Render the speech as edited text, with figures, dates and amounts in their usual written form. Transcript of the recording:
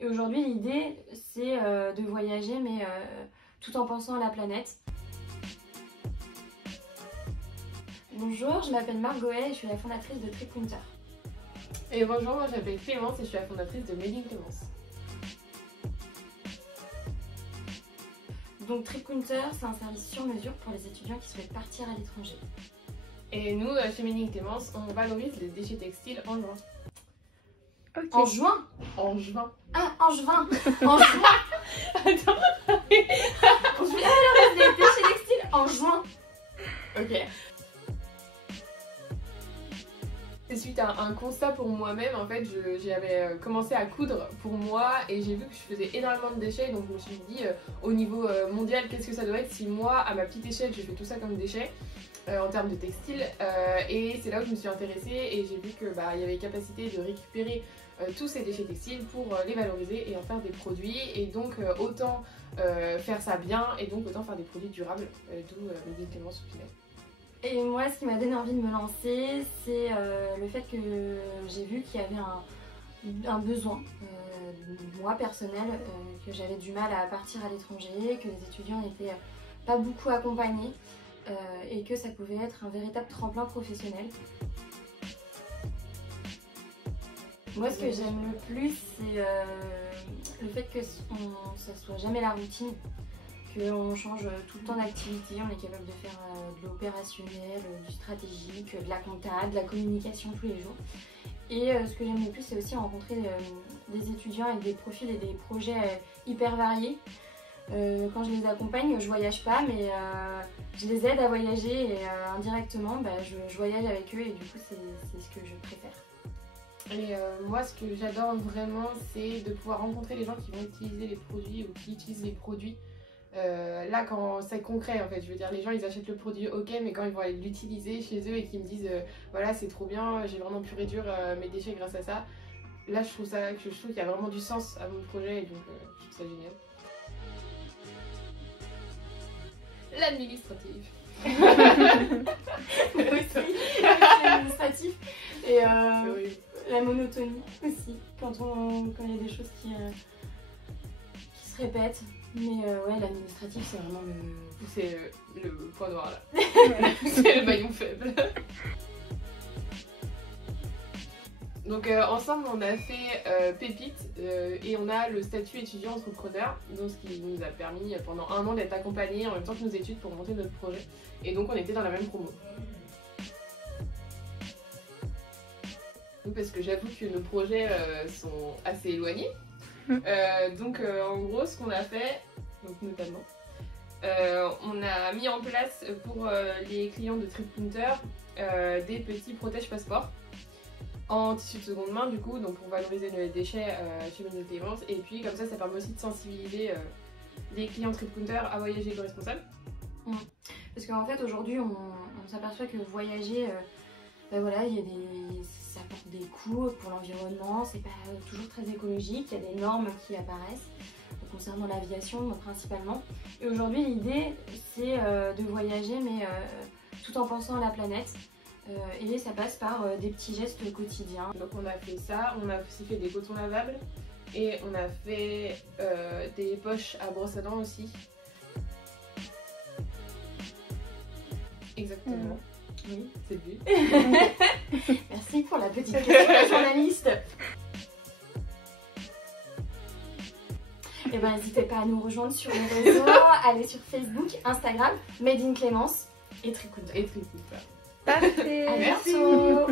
Et aujourd'hui, l'idée, c'est de voyager, mais tout en pensant à la planète. Bonjour, je m'appelle Margoët et je suis la fondatrice de TripWinter. Et bonjour, moi je m'appelle Clémence et je suis la fondatrice de Made in Clémence. Donc TripWinter, c'est un service sur mesure pour les étudiants qui souhaitent partir à l'étranger. Et nous, chez Made in Clémence, on valorise les déchets textiles en juin. Okay. En juin? En juin. Ah, en juin. En juin. Attends. On valorise les déchets textiles en juin. Ok. C'est suite à un constat pour moi-même, en fait, j'avais commencé à coudre pour moi et j'ai vu que je faisais énormément de déchets, donc je me suis dit au niveau mondial, qu'est-ce que ça doit être si moi, à ma petite échelle, je fais tout ça comme déchets en termes de textile, et c'est là où je me suis intéressée et j'ai vu qu'il y avait capacité de récupérer tous ces déchets textiles pour les valoriser et en faire des produits, et donc autant faire ça bien et donc autant faire des produits durables, d'où Made in Clémence au final. Et moi, ce qui m'a donné envie de me lancer, c'est le fait que j'ai vu qu'il y avait un besoin, moi personnel, que j'avais du mal à partir à l'étranger, que les étudiants n'étaient pas beaucoup accompagnés et que ça pouvait être un véritable tremplin professionnel. Moi, ce que j'aime le plus, c'est le fait que ça soit jamais la routine. On change tout le temps d'activité, on est capable de faire de l'opérationnel, du stratégique, de la compta, de la communication tous les jours. Et ce que j'aime le plus, c'est aussi rencontrer des étudiants avec des profils et des projets hyper variés. Quand je les accompagne, je voyage pas, mais je les aide à voyager et indirectement, je voyage avec eux et du coup, c'est ce que je préfère. Et moi, ce que j'adore vraiment, c'est de pouvoir rencontrer les gens qui vont utiliser les produits ou qui utilisent les produits. Là, quand c'est concret, en fait, je veux dire, les gens ils achètent le produit, ok, mais quand ils vont aller l'utiliser chez eux et qu'ils me disent voilà, c'est trop bien, j'ai vraiment pu réduire mes déchets grâce à ça, là je trouve qu'il y a vraiment du sens à mon projet et donc je trouve ça génial. L'administratif. Moi aussi, l'administratif et la monotonie aussi, quand il y a des choses qui se répètent. Mais ouais, l'administratif, c'est vraiment c'est le point noir là. C'est le maillon faible. Donc ensemble, on a fait Pépite et on a le statut étudiant entrepreneur, donc ce qui nous a permis pendant 1 an d'être accompagnés en même temps que nos études pour monter notre projet. Et donc on était dans la même promo. Donc, parce que j'avoue que nos projets sont assez éloignés. Donc en gros, ce qu'on a fait, donc notamment, on a mis en place pour les clients de TripWinter des petits protège passeports en tissu de seconde main, du coup, donc pour valoriser les déchets chez Made in Clémence, et puis comme ça permet aussi de sensibiliser les clients TripWinter à voyager éco-responsable. Parce qu'en fait aujourd'hui on s'aperçoit que voyager, voilà, ça apporte des coûts pour l'environnement, c'est pas toujours très écologique, il y a des normes qui apparaissent concernant l'aviation principalement. Et aujourd'hui l'idée c'est de voyager mais tout en pensant à la planète. Et ça passe par des petits gestes quotidiens. Donc on a fait ça, on a aussi fait des cotons lavables et on a fait des poches à brosse à dents aussi. Exactement. Oui, c'est le but. Merci pour la petite question de la journaliste. Et ben n'hésitez pas à nous rejoindre sur les réseaux, allez sur Facebook, Instagram, Made in Clémence et TripWinter. Et TripWinter. Parfait. À bientôt.